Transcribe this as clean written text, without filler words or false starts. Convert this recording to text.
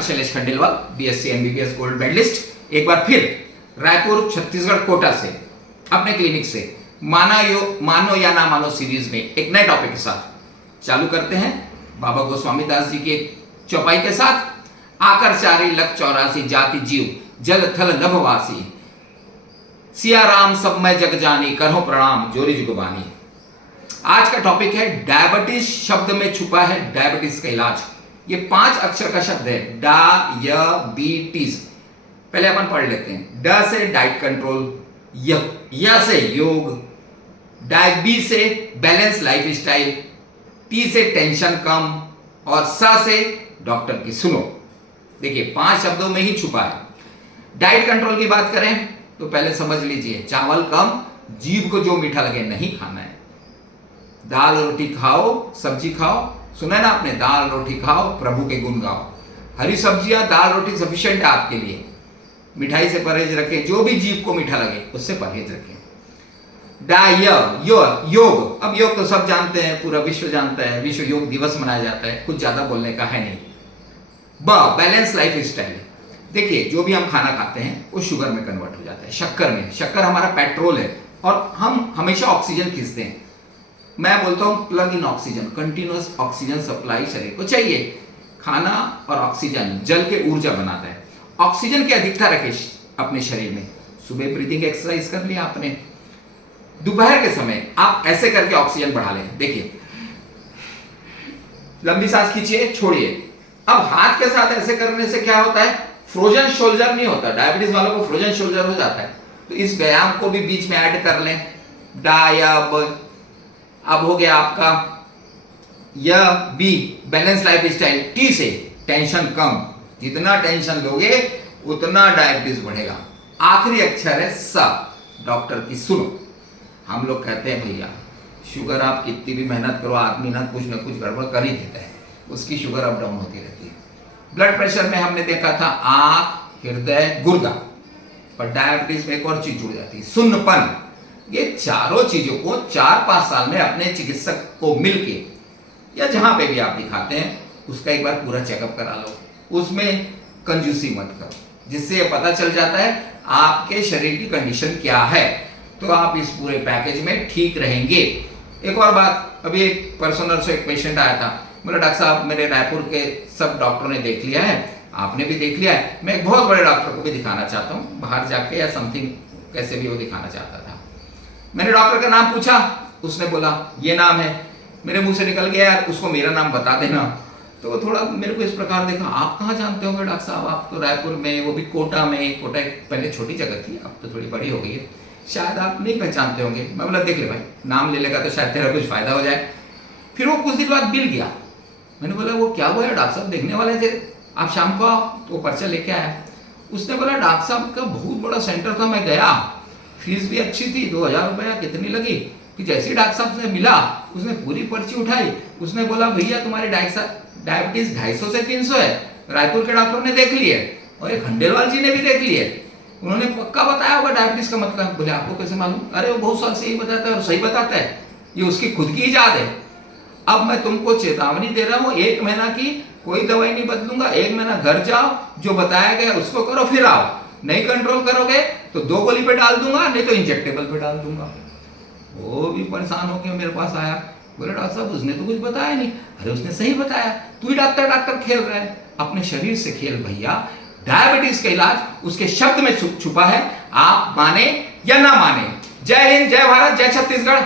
Doctor Shailesh Khandelwal, BSc MBBS gold medalist, एक बार फिर रायपुर छत्तीसगढ़ कोटा से अपने क्लिनिक से मानो या ना मानो सीरीज में एक नए टॉपिक के साथ चालू करते हैं। बाबा गोस्वामी दास जी के चौपाई के साथ, आकर 4,84,84 जाति जीव जल थल नभवासी, सिया राम सब मैं जग जानी, करो प्रणाम जोरी जुगबानी। आज का टॉपिक है डायबिटीज शब्द में छुपा है डायबिटीज का इलाज। ये 5 अक्षर का शब्द है, डायबिटीज। पहले अपन पढ़ लेते हैं। ड से डाइट कंट्रोल, य से योग, बी से बैलेंस लाइफ स्टाइल, टी से टेंशन कम और स से डॉक्टर की सुनो। देखिए 5 शब्दों में ही छुपा है। डाइट कंट्रोल की बात करें तो पहले समझ लीजिए, चावल कम, जीभ को जो मीठा लगे नहीं खाना है। दाल रोटी खाओ, सब्जी खाओ, सुना है ना आपने, दाल रोटी खाओ प्रभु के गुण गाओ। हरी सब्जियां, दाल रोटी सफिशिएंट है आपके लिए। मिठाई से परहेज रखें, जो भी जीभ को मीठा लगे उससे परहेज रखें। योग, अब योग तो सब जानते हैं, पूरा विश्व जानता है, विश्व योग दिवस मनाया जाता है, कुछ ज्यादा बोलने का है नहीं। Balance life style. देखिए जो भी हम खाना खाते हैं वो शुगर में कन्वर्ट हो जाता है, शक्कर में। शक्कर हमारा पेट्रोल है और हम हमेशा ऑक्सीजन खींचते हैं। मैं बोलता हूं plug in oxygen, continuous oxygen supply शरीर को चाहिए। खाना और ऑक्सीजन जल के ऊर्जा बनाता है। ऑक्सीजन की अधिकता रखें अपने शरीर में। सुबह ब्रीदिंग एक्सरसाइज कर लिया आपने, दोपहर के समय आप ऐसे करके ऑक्सीजन बढ़ा लें। देखिए लंबी सांस खींचिए, छोड़िए। अब हाथ के साथ ऐसे करने से क्या होता है, फ्रोजन शोल्डर नहीं होता। डायबिटीज वालों को फ्रोजन शोल्डर हो जाता है, तो इस व्यायाम को भी बीच में ऐड कर लें। अब हो गया आपका be balance life style. T से टेंशन कम, जितना टेंशन लोगे उतना डायबिटीज बढ़ेगा। आखिरी अक्षर है स, डॉक्टर की सुनो। हम लोग कहते हैं भैया शुगर आप कितनी भी मेहनत करो, आदमी ना कुछ गड़बड़ कर ही देता है, उसकी शुगर अप डाउन होती रहती है। ब्लड प्रेशर में हमने देखा था आंख, हृदय, गुर्दा, पर डायबिटीज में एक और चीज जुड़ जाती है, सुन्नपन। ये चारों चीजों को 4-5 साल में अपने चिकित्सक को मिलके या जहां पे भी आप दिखाते हैं उसका एक बार पूरा चेकअप करा लो। उसमें कंजूसी मत करो, जिससे ये पता चल जाता है आपके शरीर की कंडीशन क्या है, तो आप इस पूरे पैकेज में ठीक रहेंगे। एक और बात, अभी एक पर्सनल से एक पेशेंट आया था, बोला डॉक्टर साहब मेरे रायपुर के सब डॉक्टरों ने देख लिया है, आपने भी देख लिया है, मैं एक बहुत बड़े डॉक्टर को भी दिखाना चाहता हूँ, बाहर जाके या समथिंग कैसे भी वो दिखाना चाहता था। मैंने डॉक्टर का नाम पूछा, उसने बोला ये नाम है। मेरे मुंह से निकल गया यार उसको मेरा नाम बता देना। तो वो थोड़ा मेरे को इस प्रकार देखा, आप कहाँ जानते होंगे डॉक्टर साहब, आप तो रायपुर में, वो भी कोटा में। कोटा पहले छोटी जगह थी, अब तो थोड़ी बड़ी हो गई है, शायद आप नहीं पहचानते होंगे। मैं बोला देख ले भाई, नाम ले लेगा तो शायद तेरा कुछ फायदा हो जाए। फिर वो कुछ दिन बाद मिल गया। मैंने बोला वो क्या हुआ है डॉक्टर साहब, देखने वाले थे, आप शाम को आओ, तो पर्चा लेके आया। उसने बोला डॉक्टर साहब का बहुत बड़ा सेंटर था, मैं गया, फीस भी अच्छी थी, 2,000 रुपया कितनी लगी। कि जैसे डॉक्टर साहब से मिला उसने पूरी पर्ची उठाई, उसने बोला भैया तुम्हारी डायबिटीज 250 से 300 है, रायपुर के डॉक्टर ने देख लिए और एक खंडेलवाल जी ने भी देख लिए, उन्होंने पक्का बताया होगा डायबिटीज का मतलब। बोले आपको कैसे मालूम? अरे वो बहुत साल से ही बताता है और सही बताता है, ये उसकी खुद की इजाद है। अब मैं तुमको चेतावनी दे रहा हूँ, 1 महीना की कोई दवाई नहीं बदलूंगा, 1 महीना घर जाओ, जो बताया गया उसको करो, फिर आओ। नहीं कंट्रोल करोगे तो 2 गोली पे डाल दूंगा, नहीं तो इंजेक्टेबल पे डाल दूंगा। वो भी परेशान होकर मेरे पास आया, बोले डॉक्टर साहब उसने तो कुछ बताया नहीं। अरे उसने सही बताया, तू ही डॉक्टर खेल रहा है, अपने शरीर से खेल भैया। डायबिटीज का इलाज उसके शब्द में छुपा है, आप माने या ना माने। जय हिंद, जय भारत, जय छत्तीसगढ़।